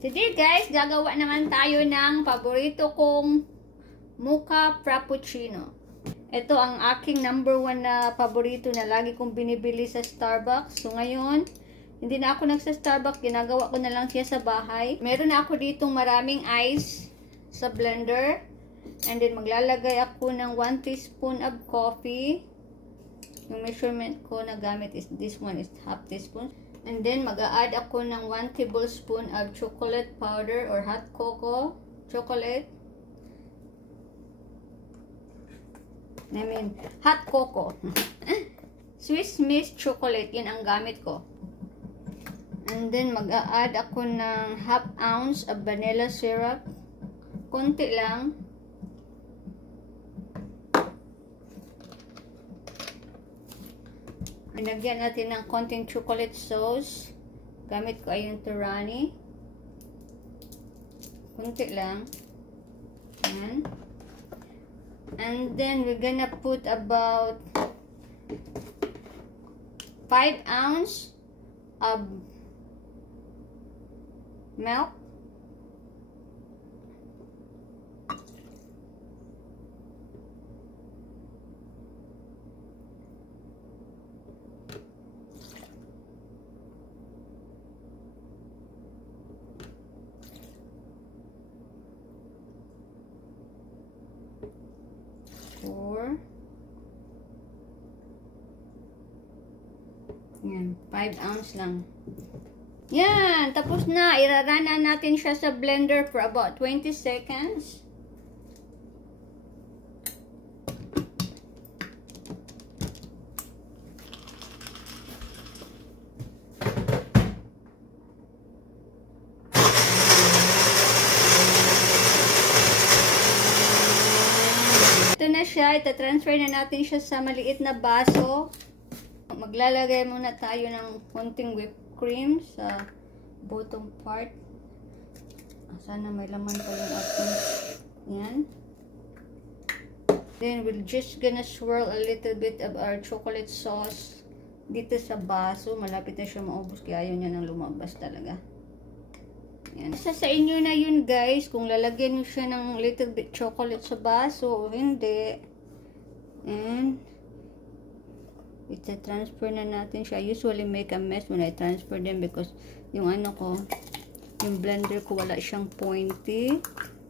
Today guys, gagawa naman tayo ng paborito kong mocha frappuccino. Ito ang aking number 1 na paborito na lagi kong binibili sa Starbucks. So ngayon, hindi na ako nagsa-Starbucks, ginagawa ko na lang siya sa bahay. Meron na ako ditong maraming ice sa blender. And then maglalagay ako ng 1 teaspoon of coffee. Yung measurement ko na gamit is this one is half teaspoon. And then mag-a-add ako ng 1 tablespoon of chocolate powder or hot cocoa chocolate. Hot cocoa. Swiss Miss chocolate, yun ang gamit ko. And then mag-a-add ako ng half ounce of vanilla syrup. Konti lang. Nilagyan natin ng konting chocolate sauce. Gamit ko ay yung Torani. Kunti lang. Ayan. And then we're gonna put about 5 ounce of milk. Yan, 5 ounce lang. Yan, tapos na. Irarana natin siya sa blender for about 20 seconds. Ito na siya. Ita-transfer na natin siya sa maliit na baso. Maglalagay muna tayo ng konting whipped cream sa bottom part. Sana may laman pa yung ating. Yan. Then we're just gonna swirl a little bit of our chocolate sauce dito sa baso. Malapit na siya maubos kaya ayaw niya nang lumabas talaga. Yan. Sa inyo na yun guys, kung lalagyan niyo siya ng little bit chocolate sa baso o hindi. And ita-transfer na natin siya. I usually make a mess when I transfer them because yung ano ko, yung blender ko wala siyang pointy.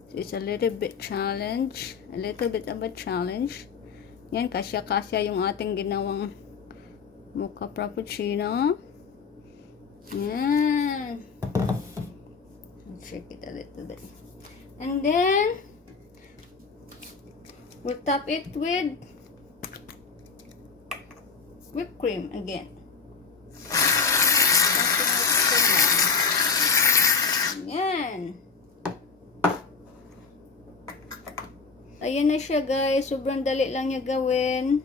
So it's a little bit challenge. A little bit of a challenge. Yan, kasya-kasya yung ating ginawang mocha frappuccino. Yan. Let's shake it a little bit. And then, we'll top it with whipped cream again. Ayan. Ayan na siya guys. Sobrang dali lang niya gawin.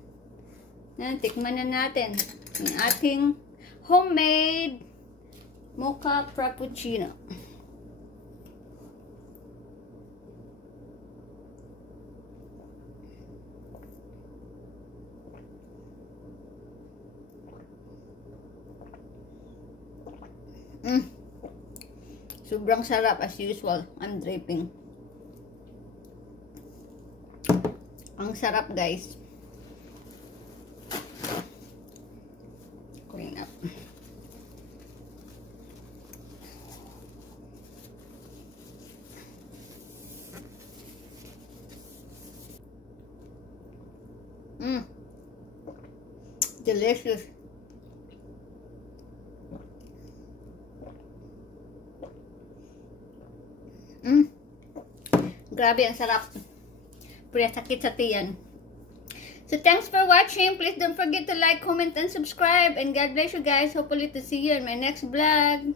Yan, tikman na natin ang ating homemade mocha frappuccino. Sobrang sarap as usual. I'm draping. Ang sarap guys. Clean up. Delicious. Grabe, ang sarap. Pero sakit sa tiyan. So, thanks for watching. Please don't forget to like, comment, and subscribe. And God bless you guys. Hopefully to see you in my next vlog.